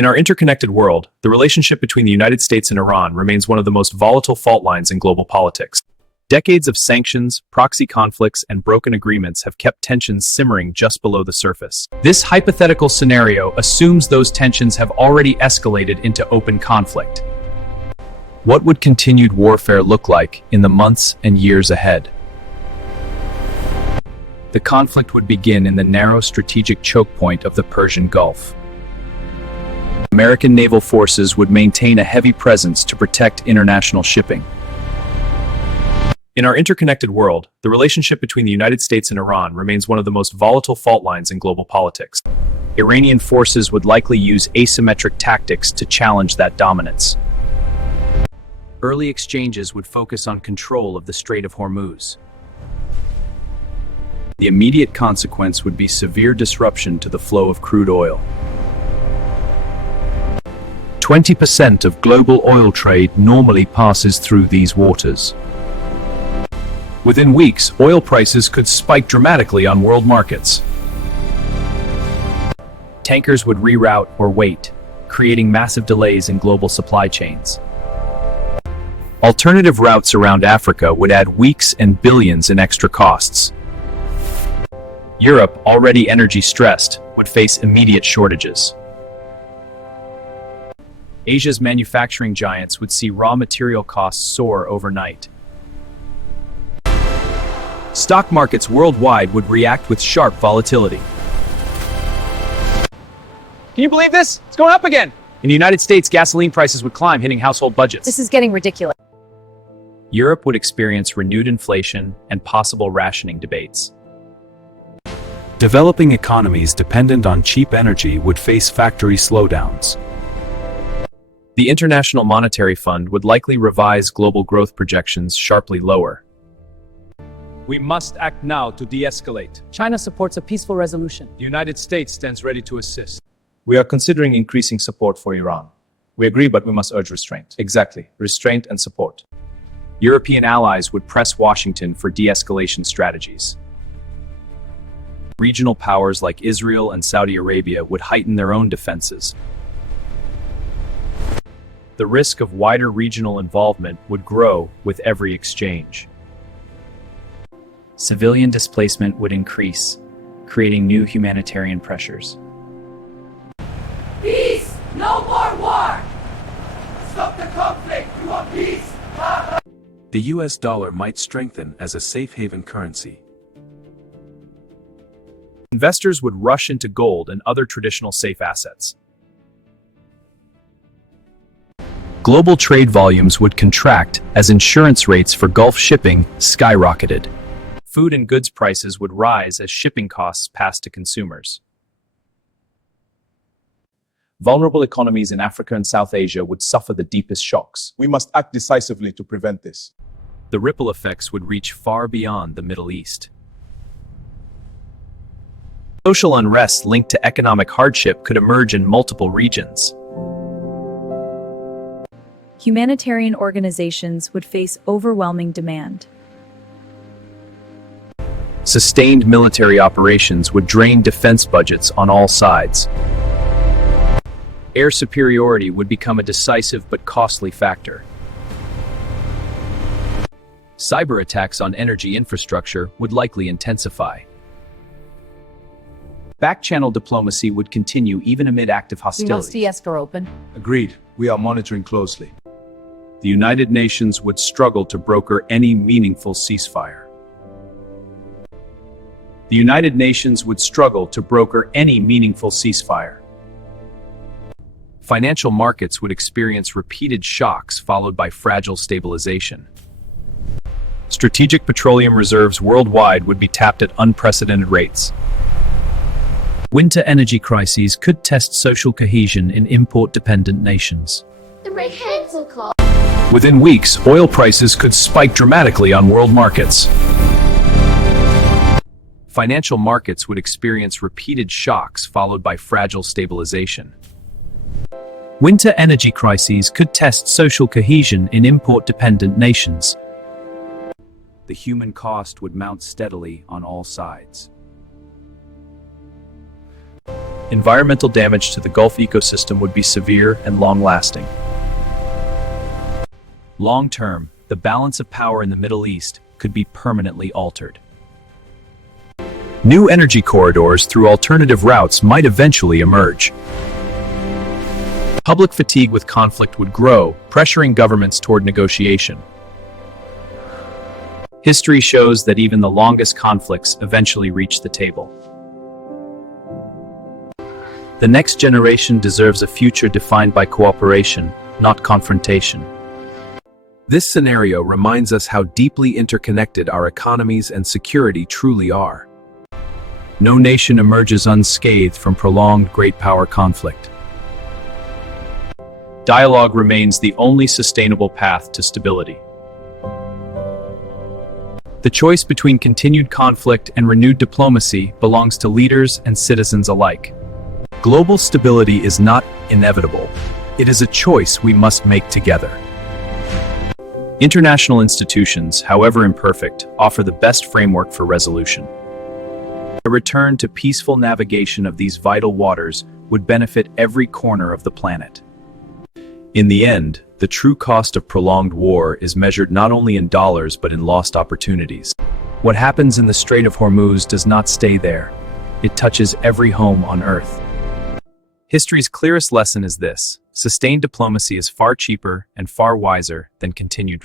In our interconnected world, the relationship between the United States and Iran remains one of the most volatile fault lines in global politics. Decades of sanctions, proxy conflicts, and broken agreements have kept tensions simmering just below the surface. This hypothetical scenario assumes those tensions have already escalated into open conflict. What would continued warfare look like in the months and years ahead? The conflict would begin in the narrow strategic chokepoint of the Persian Gulf. American naval forces would maintain a heavy presence to protect international shipping. In our interconnected world, the relationship between the United States and Iran remains one of the most volatile fault lines in global politics. Iranian forces would likely use asymmetric tactics to challenge that dominance. Early exchanges would focus on control of the Strait of Hormuz. The immediate consequence would be severe disruption to the flow of crude oil. 20% of global oil trade normally passes through these waters. Within weeks, oil prices could spike dramatically on world markets. Tankers would reroute or wait, creating massive delays in global supply chains. Alternative routes around Africa would add weeks and billions in extra costs. Europe, already energy stressed, would face immediate shortages. Asia's manufacturing giants would see raw material costs soar overnight. Stock markets worldwide would react with sharp volatility. Can you believe this? It's going up again! In the United States, gasoline prices would climb, hitting household budgets. This is getting ridiculous. Europe would experience renewed inflation and possible rationing debates. Developing economies dependent on cheap energy would face factory slowdowns. The International Monetary Fund would likely revise global growth projections sharply lower. We must act now to de-escalate. China supports a peaceful resolution. The United States stands ready to assist. We are considering increasing support for Iran. We agree, but we must urge restraint. Exactly, restraint and support. European allies would press Washington for de-escalation strategies. Regional powers like Israel and Saudi Arabia would heighten their own defenses. The risk of wider regional involvement would grow with every exchange. Civilian displacement would increase, creating new humanitarian pressures. Peace! No more war! Stop the conflict! You want peace? The US dollar might strengthen as a safe haven currency. Investors would rush into gold and other traditional safe assets. Global trade volumes would contract as insurance rates for Gulf shipping skyrocketed. Food and goods prices would rise as shipping costs passed to consumers. Vulnerable economies in Africa and South Asia would suffer the deepest shocks. We must act decisively to prevent this. The ripple effects would reach far beyond the Middle East. Social unrest linked to economic hardship could emerge in multiple regions. Humanitarian organizations would face overwhelming demand. Sustained military operations would drain defense budgets on all sides. Air superiority would become a decisive but costly factor. Cyber attacks on energy infrastructure would likely intensify. Back-channel diplomacy would continue even amid active We hostilities. must de-escalate. Agreed. We are monitoring closely. The United Nations would struggle to broker any meaningful ceasefire. The United Nations would struggle to broker any meaningful ceasefire. Financial markets would experience repeated shocks followed by fragile stabilization. Strategic petroleum reserves worldwide would be tapped at unprecedented rates. Winter energy crises could test social cohesion in import-dependent nations. The rehearsal call. Within weeks, oil prices could spike dramatically on world markets. Financial markets would experience repeated shocks followed by fragile stabilization. Winter energy crises could test social cohesion in import-dependent nations. The human cost would mount steadily on all sides. environmental damage to the Gulf ecosystem would be severe and long-lasting. Long-term, the balance of power in the Middle East could be permanently altered. New energy corridors through alternative routes might eventually emerge. Public fatigue with conflict would grow, pressuring governments toward negotiation. History shows that even the longest conflicts eventually reach the table. The next generation deserves a future defined by cooperation, not confrontation. This scenario reminds us how deeply interconnected our economies and security truly are. No nation emerges unscathed from prolonged great power conflict. Dialogue remains the only sustainable path to stability. The choice between continued conflict and renewed diplomacy belongs to leaders and citizens alike. Global stability is not inevitable. It is a choice we must make together. International institutions, however imperfect, offer the best framework for resolution. A return to peaceful navigation of these vital waters would benefit every corner of the planet. In the end, the true cost of prolonged war is measured not only in dollars but in lost opportunities. What happens in the Strait of Hormuz does not stay there. It touches every home on Earth. History's clearest lesson is this: sustained diplomacy is far cheaper and far wiser than continued